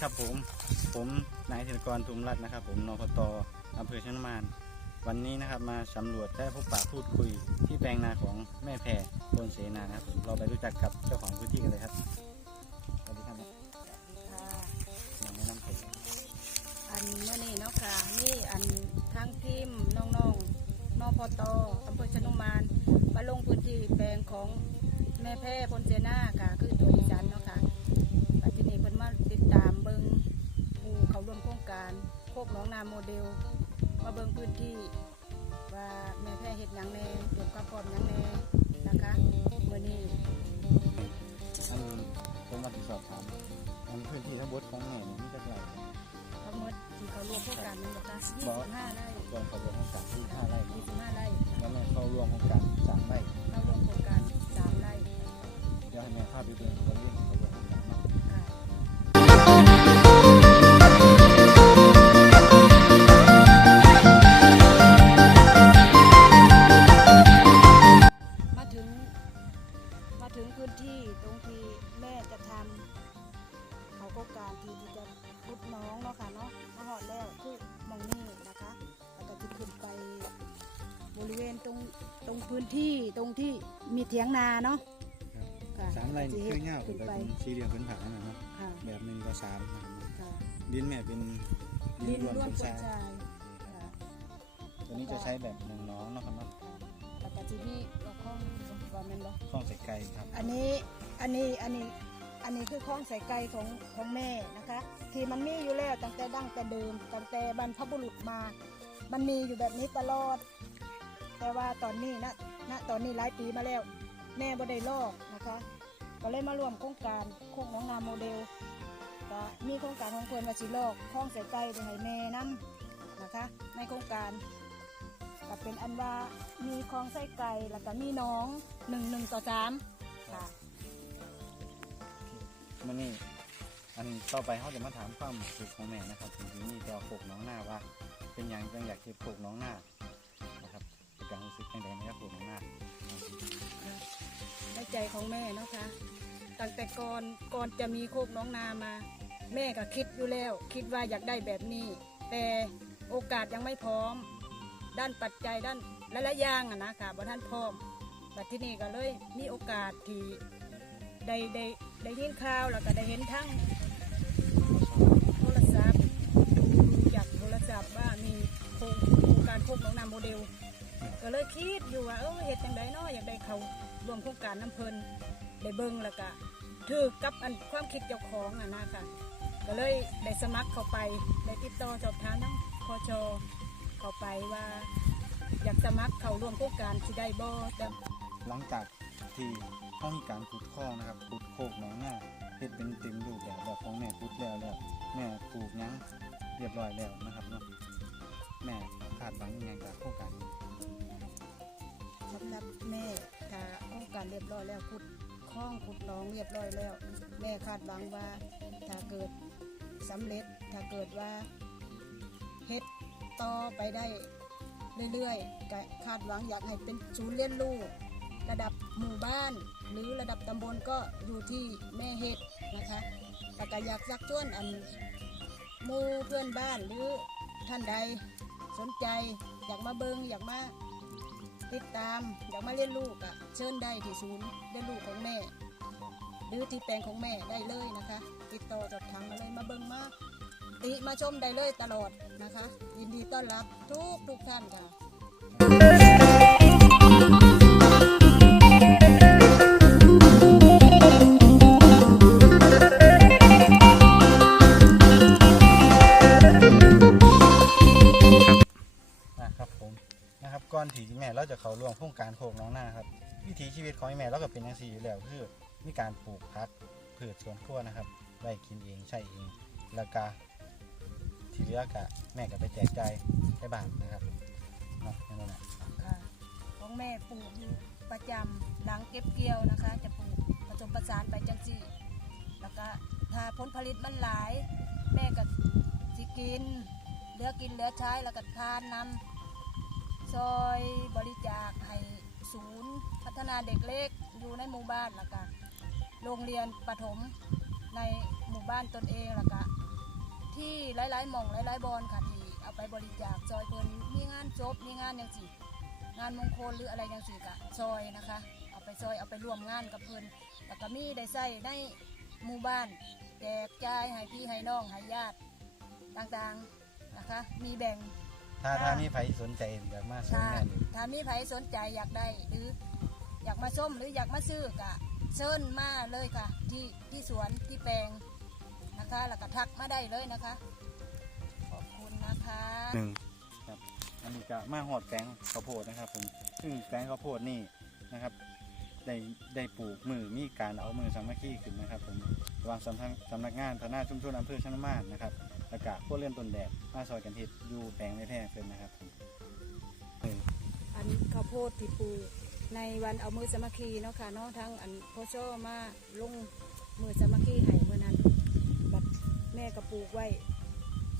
ครับผม ผมนายธนกรทุมรัตน์นะครับ ผมนพตอำเภอชนมาน วันนี้นะครับมาสำรวจและพบปะพูดคุยที่แปลงนาของแม่แพรโพนเสนานะครับผมเราไปรู้จักกับเจ้าของพื้นที่กันเลยครับสวัสดีครับแม่ค่ะลองแนะนำตัวอันเมื่อนี้เนาะค่ะนี่อันทั้งทีมน้องๆนพตอำเภอชนุมานมาลงพื้นที่แปลงของแม่แพร่พลเจนาค่ะคือตัวดิฉันเนาะค่ะปัจจุบันเพิ่นมาติดตามเบิงผู้เขาร่วมโครง การโคกหนองนาโมเดล มาเบิงพื้นที่ ว่าแม่แพร่เห็ดหยังแน่เก็บความพร้อมหยังแน่นะคะเมื่อนี้อันผมมาติดสอบถามอันพื้นที่ทั้งหมดของแม่นี่มีจักไรทั้งหมดที่เขาร่วมโครงการนี้นะคะ25ไร่รวมเขารวมโครงการที่ห้าไร่25ไร่แล้วแม่เข้ารวมโครงการสามไร่เข้าร่วมโครงการ3ไร่เดี๋ยวให้แม่พาไปดูบริเวณ นที่ตรงที่แม่จะทำเขาก็การที่ที่จะพุดน้องเนาะค่ะเนาะมาหอดแล้วคือหมองนี่นะคะแล้วก็จะขึ้นไปบริเวณตรงตรงพื้นที่ตรงที่มีเถียงนาเนาะค่ะสามไร่นี่คือเงาขึ้นแบบไปเป็นสี่เหลี่ยมพื้นผานะครับค่ะแบบหนึ่งก็สามนะครับค่ะดินแม่เป็นดินรวมร่วมเป็นคนทรายชายค่ะตัวนี้จะใช้แบบหนึ่งน้องเนาะครับ แมันบ่ข้องใส่ไก่ครับ อันนี้อันนี้อันนี้อันนี้คือคล้องใส่ไก่ของของแม่นะคะ ที่มันมีอยู่แล้วตั้งแต่ดั้งแต่เดิมตั้งแต่บรรพบุรุษมา มันมีอยู่แบบนี้ตลอด แต่ว่าตอนนี้นะณตอนนี้หลายปีมาแล้ว แม่บ่ได้ลอกนะคะก็เลยมาร่วมโครงการโคกหน้องนาโมเดลก็มีโครงการของเพื่อนว่าสิลอกคล้องใส่ไก่ไปให้แม่นํนะคะ ในโครงการ ก็เป็นอันว่ามีคลองไส้ไก่แล้วก็มีหน้องหนึ่งหนึ่งต่อสามค่ะ มันนี่อันต่อไปเขาจะมาถามความรู้สึกของแม่นะครับถึงที่นี่จะโขกน้องหน้าว่า เป็นอย่างจังอยากเก็บโขกน้องหน้านะครับเป็นการรู้สึกยังไงนะครับโขกน้องหน้าในใจของแม่เนาะคะตั้งแต่ก่อนก่อนจะมีโคกน้องนามา แม่ก็คิดอยู่แล้ว คิดว่าอยากได้แบบนี้ แต่โอกาสยังไม่พร้อม ด้านปัจจัยด้านและละอย่างอะนะค่ะบ่ท่านพร้อมแต่ที่นี่ก็เลยมีโอกาสที่ได้ได้ได้ยินข่าวแล้วก็ได้เห็นทั้งโทรศัพท์ดูจากโทรศัพท์ว่ามีโครงโครงการโคกน้องนาโมเดล ก็เลยคิดอยู่ว่าเออเฮ็ดจังไดเนาะอยากได้เขารวมโครงการน้ำเพลินได้เบิ่งแล้วก็ถือกับอันความคิดเจ้าของอะนะค่ะก็เลยได้สมัครเข้าไปได้ติดต่อสอบถามทั้งพอช เขาไปว่า อยากสมัครเข้าร่วมโครงการสิได้บ่แต่หลังจากที่เขามีการขุดคลองนะครับขุดโขกน้องหน้าเฮ็ดเป็นเต็มรูปแบบแบบของแม่ขุดแล้วแล้วแม่ปลูกหยังเรียบร้อยแล้วนะครับเนาะแม่คาดหวังยังไงกับโครงการนี้สำหรับแม่ถ้าโครงการเรียบร้อยแล้วขุดคลองขุดหนองเรียบร้อยแล้ว แม่คาดหวังว่าถ้าเกิดสำเร็จถ้าเกิดว่า ต่อไปได้เรื่อยๆก็คาดหวังอยากให้เป็นศูนย์เรียนรู้ระดับหมู่บ้าน หรือระดับตำบลก็อยู่ที่แม่เฮ็ดนะคะแต่ก็อยากซักชวนอันมู่เพื่อนบ้านหรือท่านใดสนใจอยากมาเบิงอยากมาติดตามอยากมาเรียนรู้ก็เชิญได้ที่ศูนย์เรียนรู้ของแม่ หรือที่แปลงของแม่ได้เลยนะคะ ติดต่อสอบถามมาเลยมาเบิงมา ติมาชมได้เลยตลอดนะคะ ยินดีต้อนรับทุกทุกท่านค่ะนะครับผมนะครับก่อนที่แม่เราจะเข้าร่วมโครงการโคกน้องหน้าครับวิถีชีวิตของแม่เราก็เป็นอย่างสี่อยู่แล้วคือมีการปลูกพักพืชสวนครัวนะครับไว้กินเองใช้เองแล้วก็ ที่เหลือกะแม่ก็ไปแจกจ่ายให้บ้านนะครับเนาะนั่นแหละค่ะของแม่ปลูกอยู่ประจำหลังเก็บเกี่ยวนะคะ จะปลูกผสมประสานไปจังสี่แล้วก็ถ้าผลผลิตมันหลาย แม่ก็สิกิน เหลือกินเหลือใช้แล้วก็ทานนำซอยบริจาคให้ศูนย์ พัฒนาเด็กเล็กอยู่ในหมู่บ้านแล้วก็โรงเรียนประถมในหมู่บ้านตนเองแล้วก็ ที่หลายๆหม่องหลายๆบอลค่ะที่เอาไปบริจาคซอยเพิ่นมีงานจบมีงานอย่างสิงานมงคลหรืออะไรอย่างสิกะซอยนะคะ เอาไปซอยเอาไปร่วมงานกับเพิ่นแล้วก็มีได้ใส่ในหมู่บ้านแจกจ่ายให้พี่ให้น้องให้ญาติต่างๆนะคะ มีแบ่ง ถ้าค่ะถ้ามีใครสนใจอยากมาซื้อถ้าแม่นี่ถ้ามีใครสนใจอยากได้หรืออยากมาส้มหรืออยากมาซื้อกะเชิญมาเลยค่ะ ที่ที่สวนที่แปลง นะคะแล้วก็ทักมาได้เลยนะคะ ขอบคุณนะคะหนึ่งครับอันนี้ก็มาหอดแปลงข้าวโพดนะครับ ผมซึ่งแปลงข้าวโพดนี่นะครับได้ได้ปลูกมือมีการเอามือสามัคคีขึ้นนะครับ ผมระหว่างสำนักสำนักงานพัฒนาชุมชนอำเภอชนมาศนะครับแล้วก็พวกเลื่อนต้นแดดมาซอยกันทิศอยู่แปลงในแท้เพิ่นนะครับผมเอออันข้าวโพดที่ปลูกในวันเอามือสามัคคีเนาะค่ะเนาะทั้งอันพ่อโชมาลงมือสามัค ม่ก็ปลูกไว้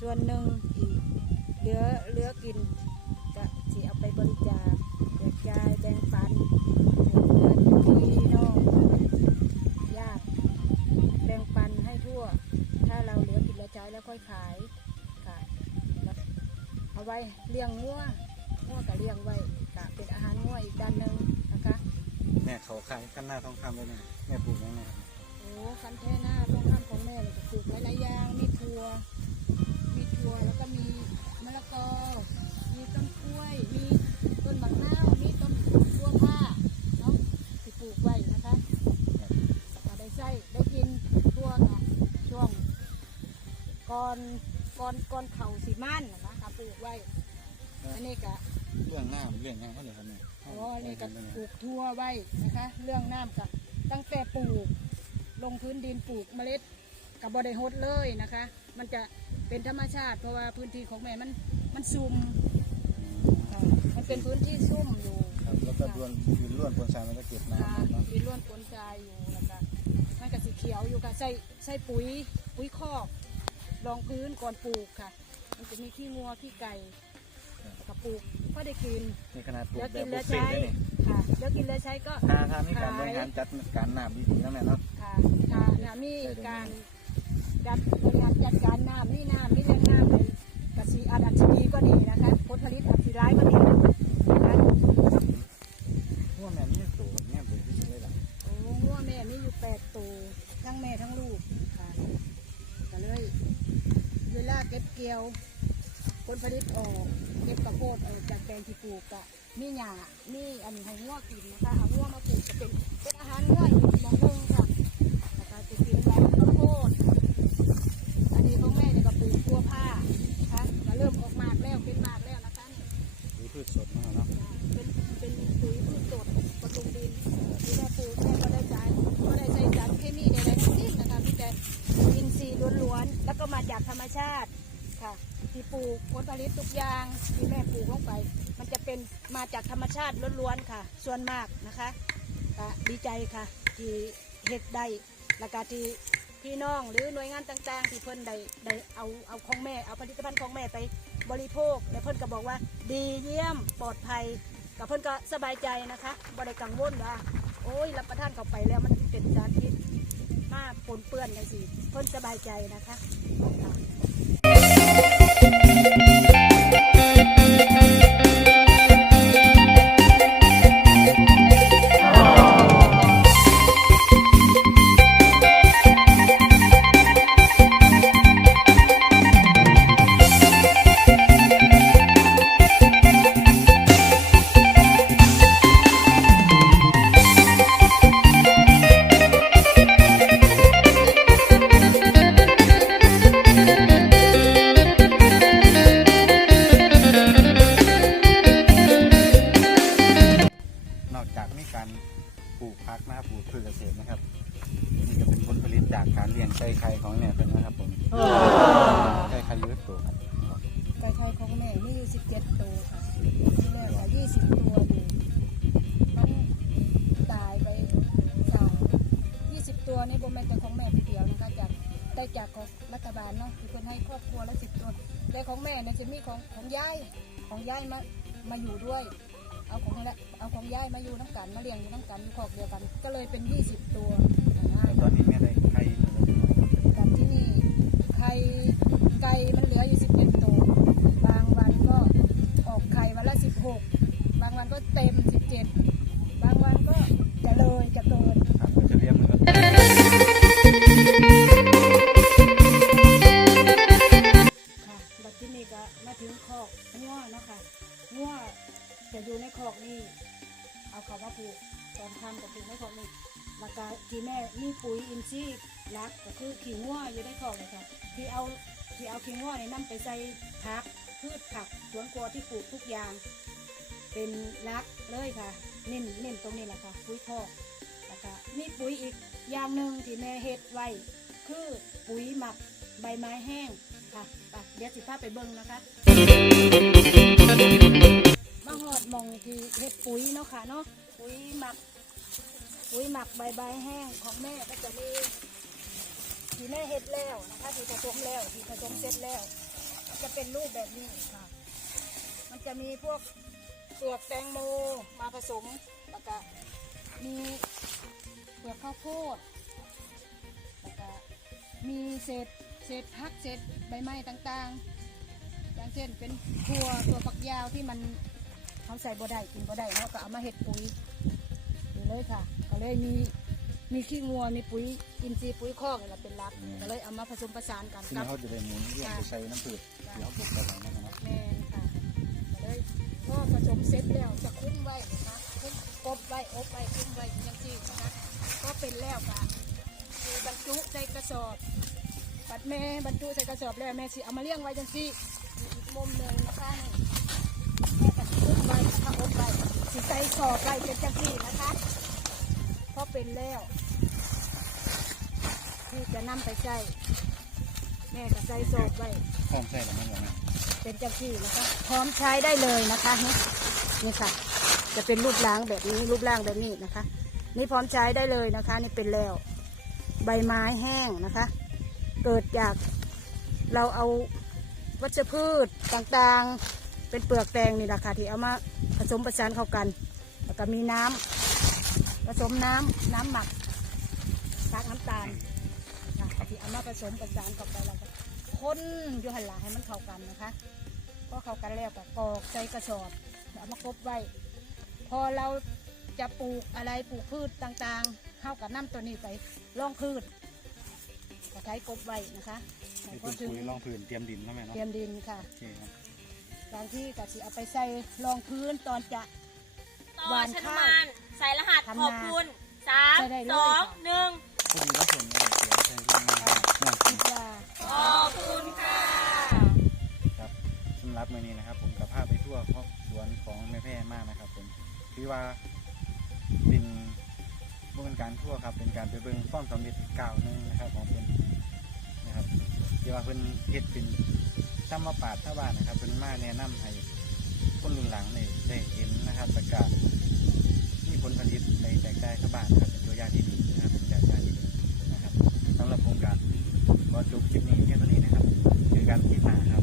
ส่วนหนึ่งอีกเหลือเหลือกินก็สิเอาไปบริจาคแจกจ่ายแบ่งปันเพื่อนพี่น้องญาติแบ่งปันให้ทั่ว ถ้าเราเหลือกินเหลือใช้แล้วค่อยขายค่ะเอาไว้เลี้ยงงัวงัวก็เลี้ยงไว้ก็เป็นอาหารงัวอีกด้านหนึ่งนะคะแม่เขาขายกันหน้าทองคำเลยนะแม่ปลูกยังไง ครับโอ้คันเทหน้าต้องทำของแม่เลยก็ปลูกหลายๆอย่างมีถั่วมีถั่วแล้วก็มีมะละกอ มีต้นกล้วย มีต้นบักนาวมีต้นบัวผ้าเนาะที่ปลูกไว้นะคะก็ได้ใช้ได้กินทั่วค่ะช่วงก่อนก่อนก่อนเข่าสีมันนะคะปลูกไว้อันนี้ก็เรื่องน้ำเรื่องหยังเขาเลยครับแม่อ๋อนี่ก็ปลูกทั่วไว้นะคะ เรื่องน้ำกับตั้งแต่ปลูก ลงพื้นดินปลูกเมล็ดกับบไดฮดเลยนะคะ มันจะเป็นธรรมชาติ เพราะว่าพื้นที่ของแม่มันมันซุ่มค่ะมันเป็นพื้นที่ซุ่มอยู่ครับแล้วก็ล้วนยืนล้วนบนทรายมันจะเก็บค่ะน้ำเนาะมีล้วนปนใจอยู่แล้วก็มันก็สีเขียวอยู่ค่ะใส่ใส่ปุ๋ยปุ๋ยคอกรองพื้นก่อนปลูกค่ะ มันจะมีขี้งัวขี้ไก่แล้วก็ปลูกก็ได้กิน นี่ขนาดปลูกแล้วแบกิบนบุแล้วฟเฟ่ใช้ต์ด้วยนี่ค่ะ แล้วกินแล้วใช้ก็ถ้าถ้ามีการบริหารจัดการน้ำดีๆนะแม่เนาะ ค่ะค่ะค่ะมีการจัดบริหารจัดการน้ำนี่น้ำนี่เรื่องน้ำเลยกสีอาดัชนีก็ดีนะคะผลผลิตอัดสีร้ายก็ดีนะคะพวกแม่นี่สูงแม่ปลูกที่นี่เลยล่ะโอ้งัวแม่มีอยู่แปดตัวทั้งแม่ทั้งลูกค่ะก็เลยเวลาเก็บเกี่ยวผลผลิตออกเก็ งที่ปลูกก็มีหญ้ามีอันให้งัวกินนะคะเอางัวมาปลูกก็เป็นเป็นอาหารงัวอีกมองเบิ่งค่ะนะคะจะกินแบบข้าวโพดอันนี้ของแม่เนี่ยก็ปลูกตัวผ้าค่ะก็เริ่มออกหมากแล้วเป็นหมากแล้วนะคะนี่หรือพืชสดมาเนาะเป็นเป็นปุ๋ยพืชสดบำรุงดินที่แม่ปลูกแม่ก็ได้ใช้ก็ได้ใช้สารเคมีใดๆทั้งสิ้นนะคะมีแต่อินทรีย์ล้วนๆแล้วก็มาจากธรรมชาติค่ะ ที่ปลูกผลผลิตทุกอย่างที่แม่ปลูกลงไป มาจากธรรมชาติล้วนๆค่ะ ส่วนมากนะคะก็ดีใจค่ะ ที่เห็ดได้แล้วก็ที่พี่น้องหรือหน่วยงานต่างๆ ที่เพิ่นได้ได้เอาเอาของแม่เอาผลิตภัณฑ์ของแม่ไปบริโภคแล้วเพิ่นก็บอกว่า ดีเยี่ยมปลอดภัยกับเพิ่นก็สบายใจนะคะบ่ได้กังวลว่าโอ้ยรับประทานเข้าไปแล้วมันเป็นสารพิษมาปนเปื้อนกันสิเพิ่นสบายใจนะคะค่ะ รัฐบาลเนาะที่เพิ่นให้ครอบครัวละ10ตัวแต่ของแม่เนี่ยจะมีของของยายของยายมามาอยู่ด้วย เอาของละเอาของยายมาอยู่น้ำกันมาเลี้ยงอยู่น้ำกันอยู่ครอบเดียวกัน ก็เลยเป็น 20 ตัวนะแล้วตอนนี้แม่ได้ไข่มาแล้วด้วยกับที่นี่ไข่ไก่ ไปพักพืชผักสวนครัวที่ปลูกทุกอย่าง เป็นรักเลยค่ะ เน้นเน้นตรงนี้แหละค่ะปุ๋ยคอกแล้วก็มีปุ๋ยอีกอย่างหนึ่งที่แม่เฮ็ดไว้คือปุ๋ยหมักใบไม้แห้งค่ะไปเดี๋ยวสิพาไปเบิ่งนะคะมาหอดมองที่เฮ็ดปุ๋ยเนาะค่ะเนาะปุ๋ยหมักปุ๋ยหมักใบใบแห้งของแม่ก็จะมีที่แม่เฮ็ดแล้วนะคะที่ผสมแล้วที่ผสมเสร็จแล้ว จะเป็นรูปแบบนี้ค่ะ มันจะมีพวกเปลือกแตงโมมาผสมแล้วก็มีเปลือกข้าวโพดแล้วก็มีเศษเศษพักเศษใบไม้ต่างๆ อย่างเช่นเป็นถั่วตัวฝักยาวที่มันเขาใส่บ่ได้กินบ่ได้เนาะก็เอามาเห็ดปุ๋ยนี่เลยค่ะ ก็เลยมี มีขี้งัวมีปุ๋ยอินทรีย์ปุ๋ยคอกนี่แหละเป็นหลักก็เลยเอามาผสมผสานกันซึ่งกับ เขาจะได้หมุนเวียนไปใส่น้ำผืดที่เขาปลูกไปแล้วนะครับแม่นค่ะก็เลยพอผสมเสร็จแล้วจะคุ้มไว้นะคะคุ้มกบไว้อบไว้คุ้มไว้อย่างที่นะคะก็เป็นแล้วค่ะคือบรรจุใส่กระสอบปัดแม่บรรจุใส่กระสอบแล้วแม่สิเอามาเลี้ยงไว้จังซี่อีกมุมหนึ่งนะคะนี่แม่ก็สิคุ้มไว้นะคะอบไว้สิใส่สอบไว้เป็นจังซี่นะคะพอ เป็นแล้ว ที่จะนำไปใส่แม่ก็ใส่สอบไว้พร้อมใส่แล้วมั้งครับแม่เป็นเจ้าที่นะคะพร้อมใช้ได้เลยนะคะนี่นี่ค่ะ จะเป็นรูปร่างแบบนี้รูปร่างแบบนี้นะคะ นี่พร้อมใช้ได้เลยนะคะ นี่เป็นแล้ว ใบไม้แห้งนะคะ เกิดจากเราเอาวัชพืชต่างๆ เป็นเปลือกแตงนี่แหละค่ะที่เอามาผสมประสานเข้ากัน แล้วก็มีน้ำ ผสมน้ำน้ำหมักตากน้ำตาลค่ะที่เอามาผสมประสานเข้าไปแล้วก็คนอยู่หันหลังให้มันเข้ากันนะคะพอเข้ากันแล้วก็กรอกใส่กระสอบแล้วเอามากบไว้ พอเราจะปลูกอะไรปลูกพืชต่างๆเข้ากับน้ำตัวนี้ไปล่องพืชก็ใช้กบไว้นะคะนี่พอเป็นถึงปุ๋ยรองผืนเตรียมดินนะแม่เตเนาะรียมดินค่ะโอเคครับบางที่ก็สิเอาไปใส่รองพื้นตอนจะต่หอวานชนข้าวมาน ใส่รหัสทำนาขอบคุณสามใส่ได้เลยสองค่ะหนึ่งพอดีว่าส่วนนี้เตรียมใส่เรื่องงานงานคิดว่าขอบคุณค่ะ ครับสำหรับมื้อนี้นะครับ ผมกับพาไปทั่วครอบสวนของแม่แพร่มากนะครับ ผมคือว่าเป็นบ่เป็นการทั่วครับ เป็นการไปเบิ่งความสำเร็จอีกก้าวหนึงนะครับ ของเพิ่นนะครับที่ว่าเพิ่นเฮ็ดเป็นธรรมปาดชาวบ้านนะครับเพิ่นมาแนะนำให้คนรุ่นหลังได้ได้เห็นนะครับแล้วก็มีผ ลผลิตในแตกได้ขบานครับเป็นตัวอย่างที่ดีนะครับเป็นแบบางที่ดีนะครับสำหรับโครงการบอจุกคลิปนี้แค่เท่านี้นะครับคือการที่มาครับ